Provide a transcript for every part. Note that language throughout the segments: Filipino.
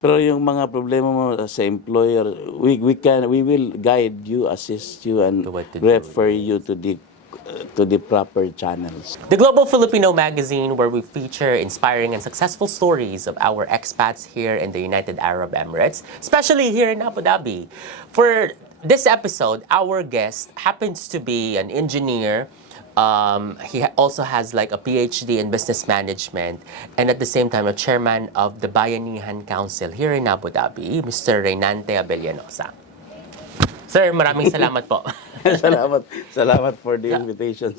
Pero yung mga problema mo sa employer, we will guide you, assist you, and To what to do, refer you to the proper channels. The Global Filipino magazine, where we feature inspiring and successful stories of our expats here in the United Arab Emirates, especially here in Abu Dhabi. For this episode, our guest happens to be an engineer. He also has like a PhD in business management, and at the same time a chairman of the Bayanihan Council here in Abu Dhabi, Mr. Renante Abellanosa. Sir, maraming salamat po. Salamat for the invitation.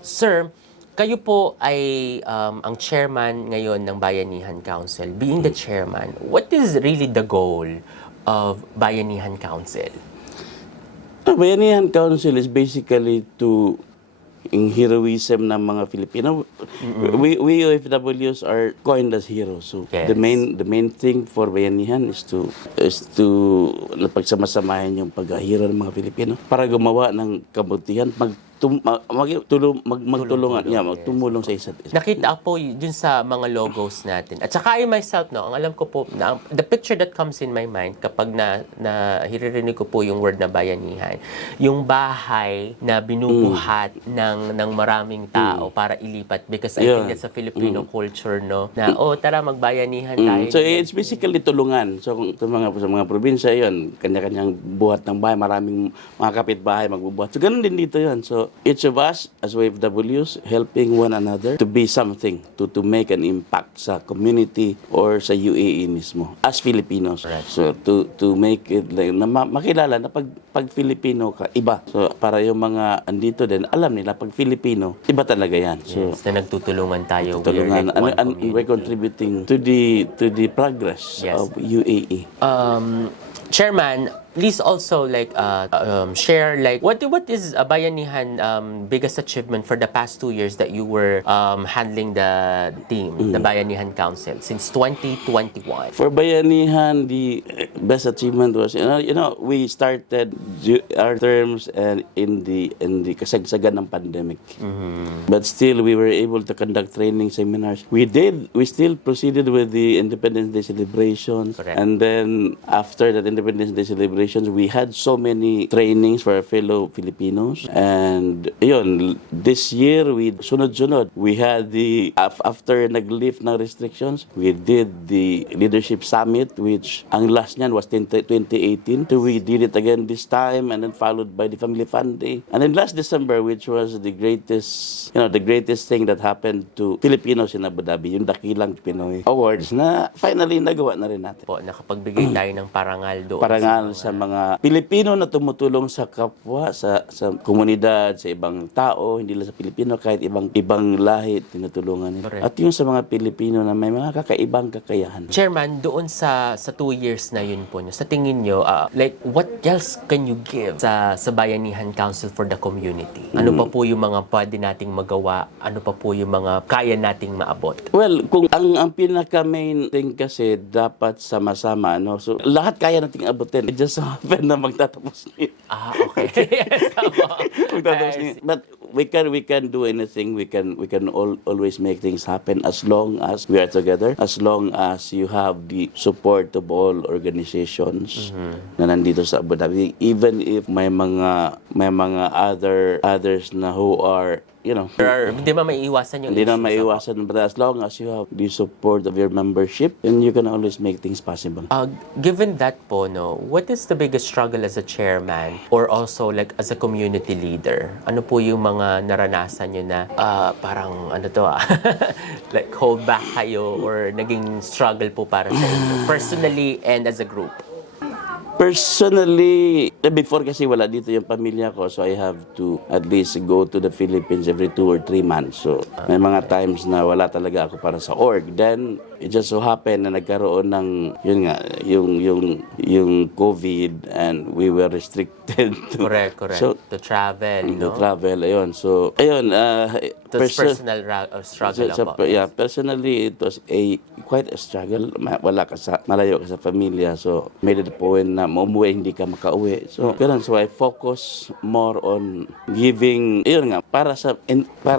Sir, kayo po ay ang chairman ngayon ng Bayanihan Council. Being the chairman, what is really the goal of Bayanihan Council? Bayanihan Council is basically to yung heroism ng mga Filipino. We OFWs are coined as heroes. So Yes. the main thing for Bayanihan is to pagsamasamahin yung paghahiro ng mga Filipino para gumawa ng kabutihan, magtumulong sa isa't isa. Nakita po dun sa mga logos natin. At saka I myself, no, ang alam ko po, na, the picture that comes in my mind kapag hiririnig ko po yung word na bayanihan, yung bahay na binubuhat ng maraming tao para ilipat, because I think that's a Filipino culture, no, na tara magbayanihan tayo. So it's basically tulungan. So sa mga probinsya yon, kanya-kanyang buhat ng bahay, maraming mga kapitbahay magbubuhat. So ganun din dito yon. So each of us as OFWs helping one another to be something, to make an impact sa community or sa UAE mismo as Filipinos. Right. So to make it like makilala na pag Filipino ka iba. So para yung mga andito din alam nila pag Filipino iba talaga yan. So Yes, na nagtutulungan tayo. tulungan We're like one and we're contributing to the progress Yes. of UAE. Chairman, please also like share like what is Bayanihan biggest achievement for the past 2 years that you were handling the team, the Bayanihan Council since 2021. For Bayanihan, the best achievement was we started our terms and in the kasagsagan ng pandemic. But still we were able to conduct training seminars. We still proceeded with the Independence Day celebrations. Correct. And then after that Independence Day celebrations, we had so many trainings for our fellow Filipinos. And yun, this year we sunod-sunod. We had after nag-lift ng restrictions, we did the Leadership Summit, which ang last niyan was 2018. So we did it again this time, and then followed by the Family Fun Day. And then last December, which was the greatest thing that happened to Filipinos in Abu Dhabi, yung Dakilang Pinoy Awards na finally nagawa na rin natin. Po, nakapagbigay tayo ng parangal doon. Parangal sa mga Pilipino na tumutulong sa kapwa, sa komunidad, sa ibang tao, hindi lang sa Pilipino, kahit ibang lahi tinutulungan nila. Correct. At yung sa mga Pilipino na may mga kakaibang kakayahan. Chairman, doon sa 2 years na yun po nyo, sa tingin nyo, like what else can you give sa Bayanihan Council for the community? Ano pa po yung mga pwede nating magawa? Ano pa po yung mga kaya nating maabot? Well, kung ang pinaka main thing kasi dapat sama-sama, no? So lahat kaya nating abutin. It just so happen na magtatapos niya. Okay. Yes, Magtatapos niya. But we can do anything. We can always make things happen as long as we are together, as long as you have the support of all organizations na nandito sa Abu Dhabi. Even if may mga others na who are Hindi man maiiwasan yung hindi na issues, maiwasan, but as long as you have the support of your membership, then you can always make things possible. Given that po, no, what is the biggest struggle as a chairman or also like as a community leader? Ano po yung mga naranasan nyo na parang like hold back kayo or naging struggle po para sa inyo personally and as a group? Personally, before kasi wala dito yung pamilya ko, so I have to at least go to the Philippines every 2 or 3 months. So may mga times na wala talaga ako para sa org. Then it just so happened na nagkaroon ng yung COVID, and we were restricted to Correct. So, To travel, to travel, ayun. So ayun, That's personal struggle po. Yeah, personally it was quite a struggle. Wala ka sa, malayo ka sa pamilya. So, may the point na umuwi, hindi ka makauwi. So, ganun. So, I focus more on giving, yun nga, para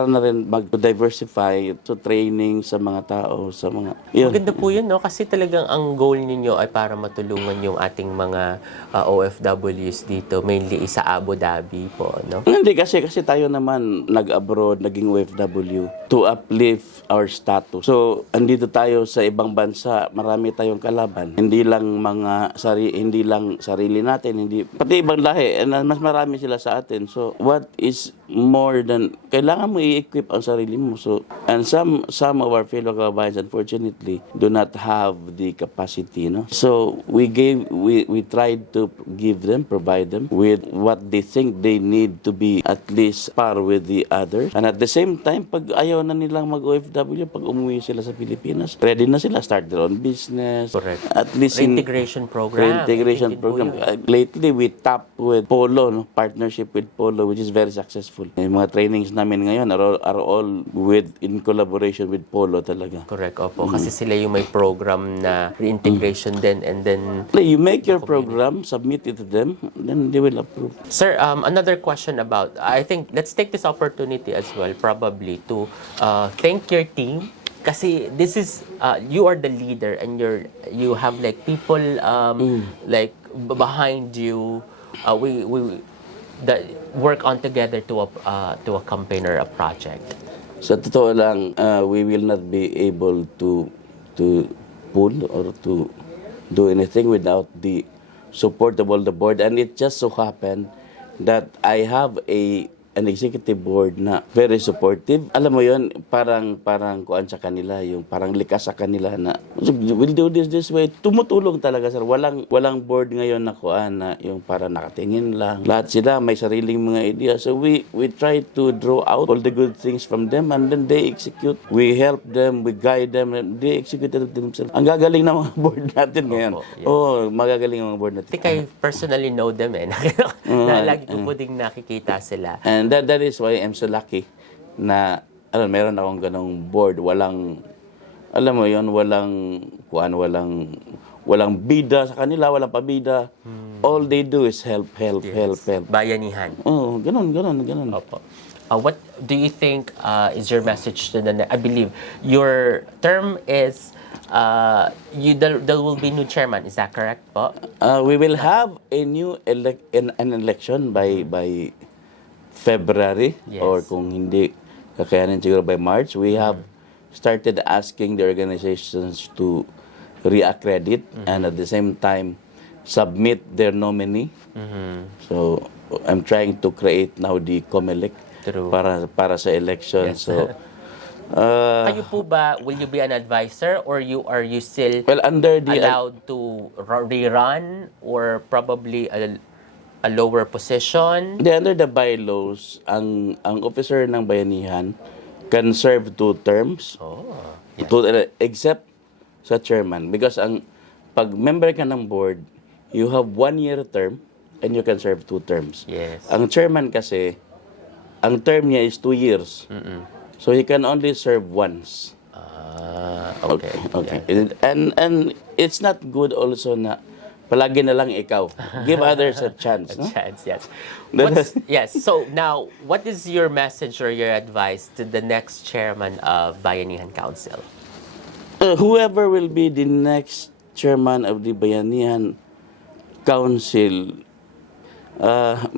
na rin mag-diversify to training sa mga tao, sa mga, yun. Maganda po yun, no? Kasi talagang ang goal ninyo ay para matulungan yung ating mga OFWs dito, mainly sa Abu Dhabi po, no? Hindi kasi tayo naman nag-abroad, naging OFW to uplift our status. So, andito tayo sa ibang bansa, marami tayong kalaban. Hindi lang sarili natin, hindi pati ibang lahi, and mas marami sila sa atin. So, what is more than kailangan mo i-equip ang sarili mo. So, and some of our fellow kababayans unfortunately do not have the capacity, no? So, we tried to provide them with what they think they need to be at least par with the others. And at the same time, pag ayaw na nilang mag-OFW, pag umuwi sila sa Pilipinas, ready na sila, start their own business. Correct. At least Reintegration program. Lately, we tap with Polo, no? Partnership with Polo, which is very successful. Yung mga trainings namin ngayon are all in collaboration with Polo talaga. Correct, opo. Kasi sila yung may program na reintegration din, and then... You make your program, submit it to them, then they will approve. Sir, another question about, I think, let's take this opportunity as well, probably, to thank your team. Kasi this is, you are the leader, and you have like people like behind you. We that work on together to a campaign or a project. Sa totoo lang, we will not be able to pull or to do anything without the support of all the board. And it just so happened that I have an executive board na very supportive. Alam mo yon, parang kuan sa kanila, yung parang likas sa kanila na we'll do this way. Tumutulong talaga, sir. Walang board ngayon na kuan na yung para nakatingin lang. Lahat sila may sariling mga idea. So we try to draw out all the good things from them, and then they execute. We help them, we guide them, and they execute it themselves. Ang gagaling ng mga board natin ngayon. Yes. Magagaling ang mga board natin. I think I personally know them na lagi ko po ding nakikita sila. And that is why I'm so lucky na meron akong ganong board. Walang bida sa kanila, walang pabida. All they do is help. Bayanihan. Oh, ganun. Opo. What do you think is your message to I believe your term is there will be new chairman. Is that correct po? We will have a new an election by February, Yes. or kung hindi kakayanin siguro by March. We have started asking the organizations to reaccredit and at the same time submit their nominee. So I'm trying to create now the COMELEC True. para sa election. Yes. So Kayo po ba, will you be an advisor, or are you still under the allowed to rerun, or probably a lower position? under the bylaws, ang officer ng bayanihan can serve 2 terms. Oh, yeah. Except sa chairman, because pag member ka ng board, you have 1-year term and you can serve 2 terms. Yes. Ang chairman kasi, ang term niya is 2 years. So he can only serve once. Okay. Yeah. And it's not good also na palagi na lang ikaw. Give others a chance. No? Chance, yes. Yes. So now, what is your message or your advice to the next chairman of Bayanihan Council? Whoever will be the next chairman of the Bayanihan Council,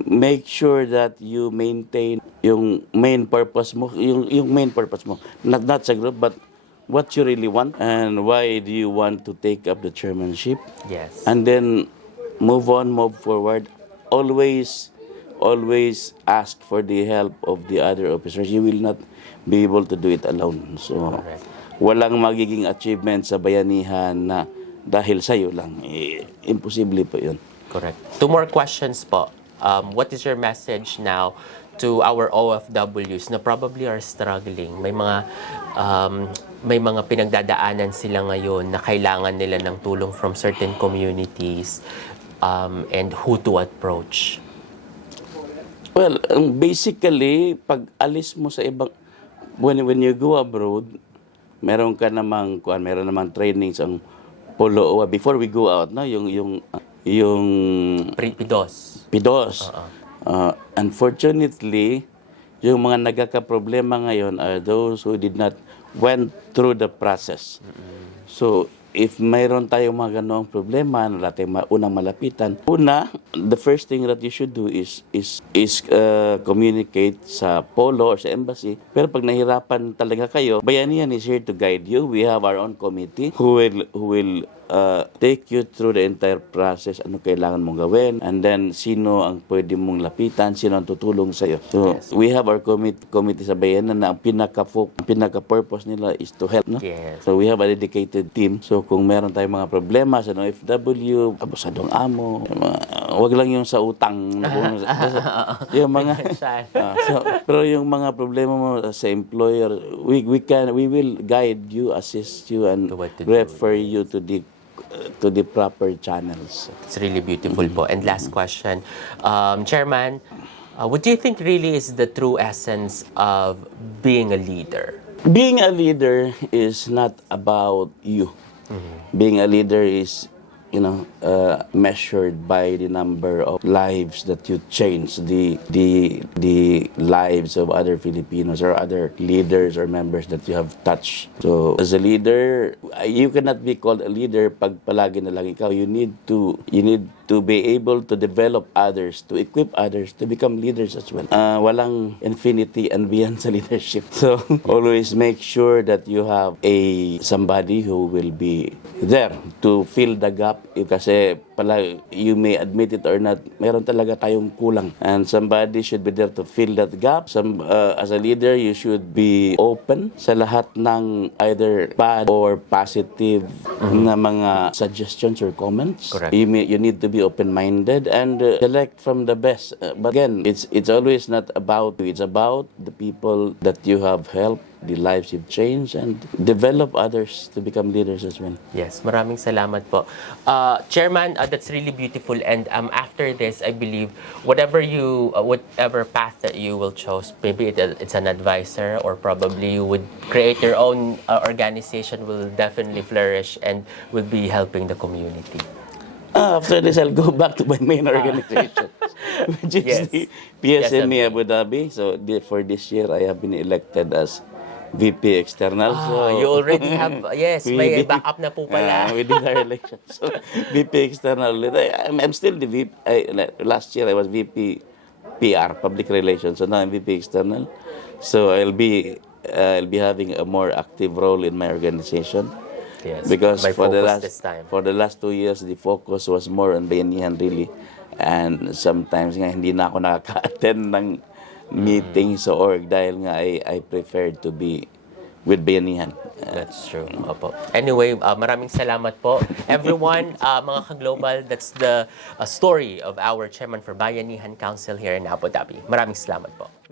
make sure that you maintain yung main purpose mo, yung main purpose mo. Not sa group, but what you really want and why do you want to take up the chairmanship. Yes. And then move forward. Always ask for the help of the other officers. You will not be able to do it alone. So, Correct. Walang magiging achievement sa bayanihan na dahil sa'yo lang. Imposible po yun. Correct. 2 more questions po. What is your message now to our OFWs na probably are struggling? May mga pinagdadaanan sila ngayon na kailangan nila ng tulong from certain communities, and who to approach? Well, basically, pag alis mo sa ibang, when you go abroad, meron ka namang meron namang trainings ang polo before we go out, no, yung Pidos. PIDOS. Unfortunately, yung mga nagkakaproblema ngayon are those who did not went through the process. So, if mayroon tayong mga ganoong problema na natin unang malapitan, the first thing that you should do is communicate sa polo or sa embassy. Pero pag nahirapan talaga kayo, Bayanihan is here to guide you. We have our own committee who will take you through the entire process, ano kailangan mong gawin, and then sino ang pwede mong lapitan, sino ang tutulong sa iyo. So, we have our committee sa Bayanan na ang pinaka-purpose nila is to help, no? Yes. So, we have a dedicated team. So, kung meron tayong mga problema sa OFW, abusadong amo, wag lang yung sa utang. Yung mga, pero yung mga problema mo sa employer, we will guide you, assist you, and refer you to the proper channels. It's really beautiful po. And last question, Chairman, what do you think really is the true essence of being a leader? Being a leader is not about you. Being a leader is, measured by the number of lives that you change, the lives of other Filipinos or other leaders or members that you have touched. So, as a leader, you cannot be called a leader pag palagi na lang ikaw. You need to be able to develop others, to equip others to become leaders as well. Walang infinity and beyond sa leadership. So, always make sure that you have somebody who will be there to fill the gap. Kasi you may admit it or not, meron talaga tayong kulang. And somebody should be there to fill that gap. As a leader, you should be open sa lahat ng either bad or positive na mga suggestions or comments. Correct. You need to be open-minded and select from the best. But again, it's always not about you. It's about the people that you have helped, the lives you've changed, and develop others to become leaders as well. Yes, maraming salamat po. Chairman, that's really beautiful. And after this, I believe whatever path that you will choose, maybe it's an advisor or probably you would create your own organization, will definitely flourish and will be helping the community. After this, I'll go back to my main organization, which is the PSME Abu Dhabi. So for this year, I have been elected as VP External. So You already have, may backup na po pala. We did our election. So, VP External. I'm still the VP. Last year, I was VP PR, Public Relations. So now I'm VP External. So I'll be having a more active role in my organization. Yes, because for the last 2 years, the focus was more on Bayanihan really. And sometimes nga hindi na ako nakaka-attend ng meetings sa org dahil nga I preferred to be with Bayanihan. That's true. Opo. Anyway, maraming salamat po. Everyone, mga ka-global, that's the story of our chairman for Bayanihan Council here in Abu Dhabi. Maraming salamat po.